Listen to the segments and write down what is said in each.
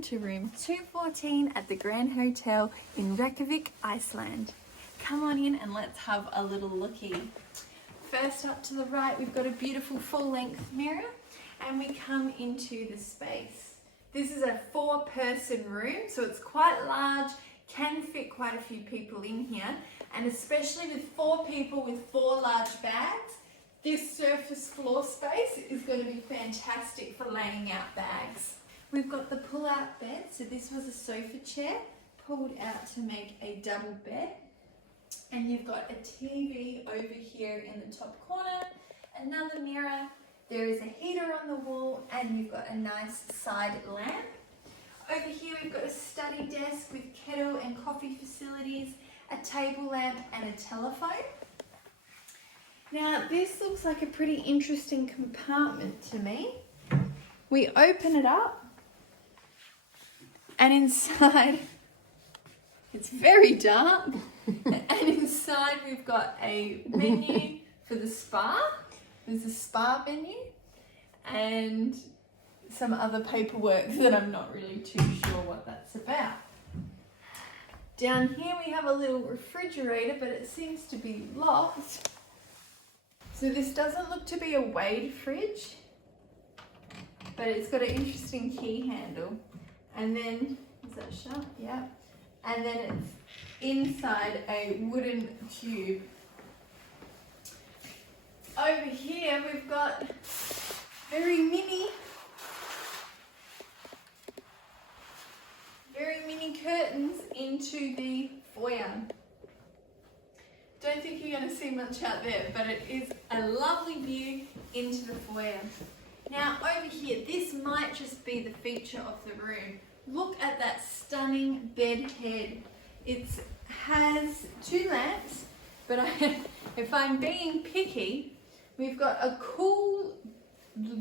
welcome to room 214 at the Grand Hotel in Reykjavik, Iceland. Come on in and let's have a little looky. First up to the right, we've got a beautiful full-length mirror and we come into the space. This is a 4-person room, so it's quite large, can fit quite a few people in here, and especially with 4 people with 4 large bags, this surface floor space is going to be fantastic for laying out bags. We've got the pull-out bed, so this was a sofa chair pulled out to make a double bed. And you've got a TV over here in the top corner, another mirror, there is a heater on the wall, and you've got a nice side lamp. Over here we've got a study desk with kettle and coffee facilities, a table lamp and a telephone. Now this looks like a pretty interesting compartment to me. We open it up and inside it's very dark and inside we've got a menu for the spa. There's a spa menu and some other paperwork that I'm not really too sure what that's about. Down here we have a little refrigerator, but it seems to be locked. So this doesn't look to be a weighed fridge, but it's got an interesting key handle. And then, is that shut? Yeah. And then it's inside a wooden tube. Over here we've got very mini curtains into the foyer. Don't think you're going to see much out there, but it is a lovely view into the foyer. Now over here, this might just be the feature of the room. Look at that stunning bed head. It has 2 lamps, but if I'm being picky, we've got a cool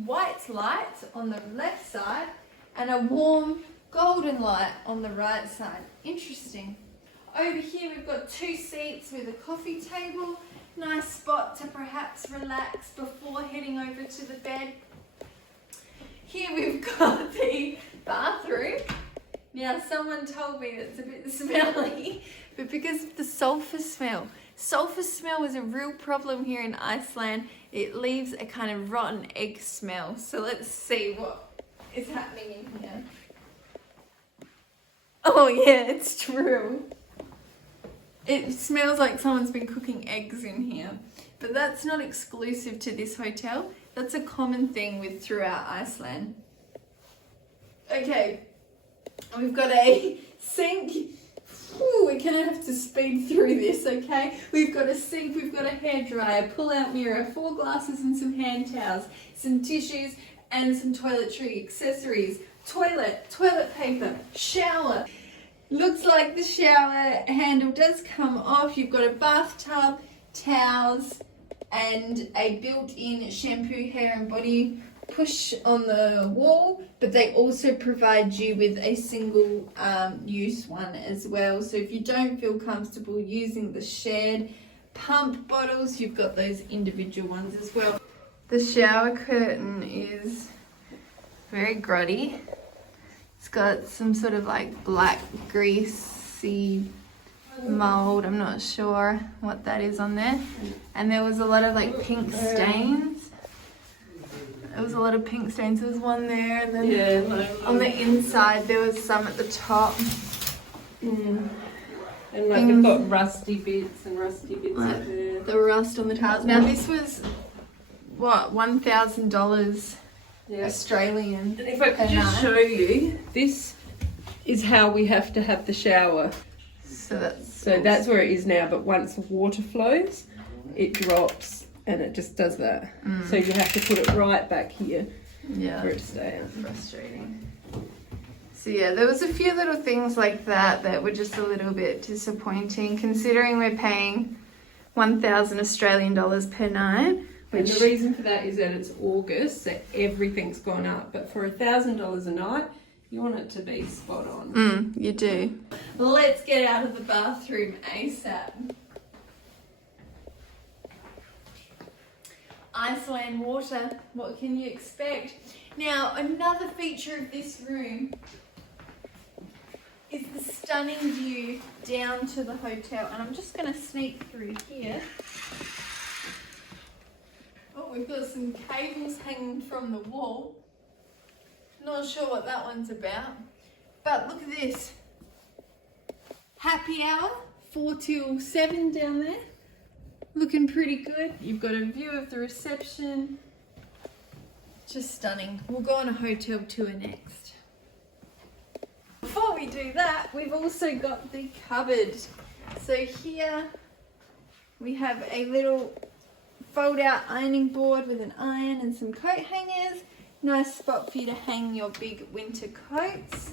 white light on the left side and a warm golden light on the right side. Interesting. Over here we've got 2 seats with a coffee table. Nice spot to perhaps relax before heading over to the bed. Here we've got the bathroom. Now someone told me that it's a bit smelly, but because of the sulfur smell is a real problem here in Iceland. It leaves a kind of rotten egg smell. So let's see what is happening in here. Oh yeah, it's true. It smells like someone's been cooking eggs in here. But that's not exclusive to this hotel. That's a common thing with throughout Iceland. Okay, we've got a sink. Ooh, we're gonna have to speed through this, okay? We've got a sink, we've got a hairdryer, pull-out mirror, 4 glasses and some hand towels, some tissues and some toiletry accessories, toilet paper, shower. Looks like the shower handle does come off. You've got a bathtub, towels, and a built-in shampoo, hair and body push on the wall, but they also provide you with a single use one as well. So if you don't feel comfortable using the shared pump bottles, you've got those individual ones as well. The shower curtain is very grotty. It's got some sort of like black greasy mold. I'm not sure what that is on there. And there was a lot of like pink stains. There was a lot of pink stains. There was one there, and then on the inside there was some at the top. And like they've got rusty bits like up there. The rust on the tiles. Now this was what, $1,000 Australian. And if I could just show you, this is how we have to have the shower. So that's where it is now, but once the water flows, it drops and it just does that. So you have to put it right back here for it to stay out. Frustrating. So yeah, there was a few little things like that were just a little bit disappointing, considering we're paying 1,000 Australian dollars per night. And the reason for that is that it's August, so everything's gone up. But for $1,000 a night, you want it to be spot on. You do. Let's get out of the bathroom ASAP. Iceland water, what can you expect? Now, another feature of this room is the stunning view down to the hotel. And I'm just going to sneak through here. Oh, we've got some cables hanging from the wall. Not sure what that one's about. But look at this. Happy hour, 4 till 7 down there. Looking pretty good. You've got a view of the reception. Just stunning. We'll go on a hotel tour next. Before we do that, we've also got the cupboard. So here we have a little fold out ironing board with an iron and some coat hangers. Nice spot for you to hang your big winter coats.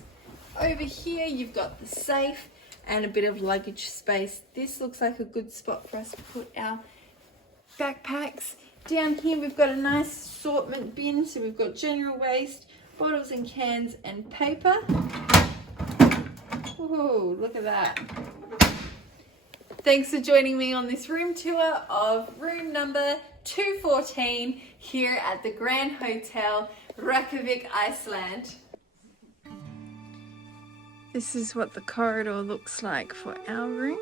Over here you've got the safe and a bit of luggage space. This looks like a good spot for us to put our backpacks. Down here we've got a nice assortment bin. So we've got general waste, bottles and cans and paper. Whoa, look at that. Thanks for joining me on this room tour of room number 214 here at the Grand Hotel, Reykjavik, Iceland. This is what the corridor looks like for our room.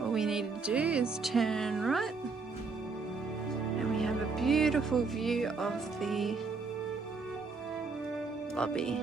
All we need to do is turn right and we have a beautiful view of the lobby.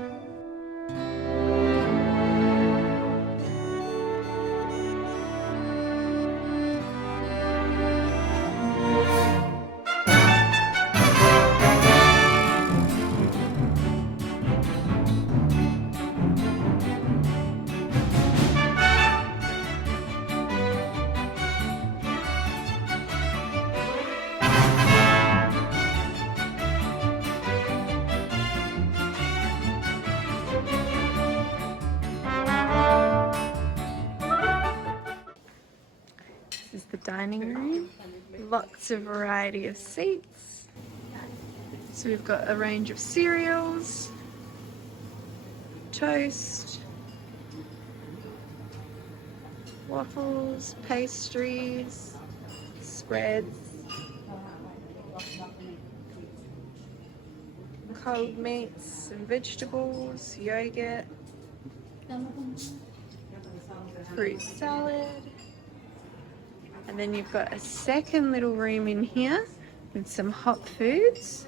This is the dining room. Lots of variety of seats. So we've got a range of cereals, toast, waffles, pastries, spreads, cold meats and vegetables, yogurt, fruit salad. And then you've got a second little room in here with some hot foods.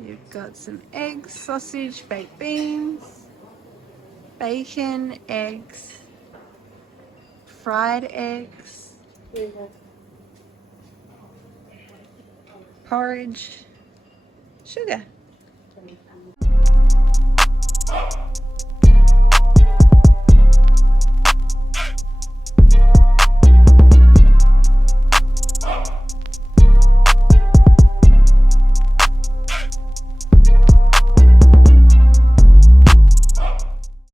You've got some eggs, sausage, baked beans, bacon, eggs, fried eggs, porridge, sugar.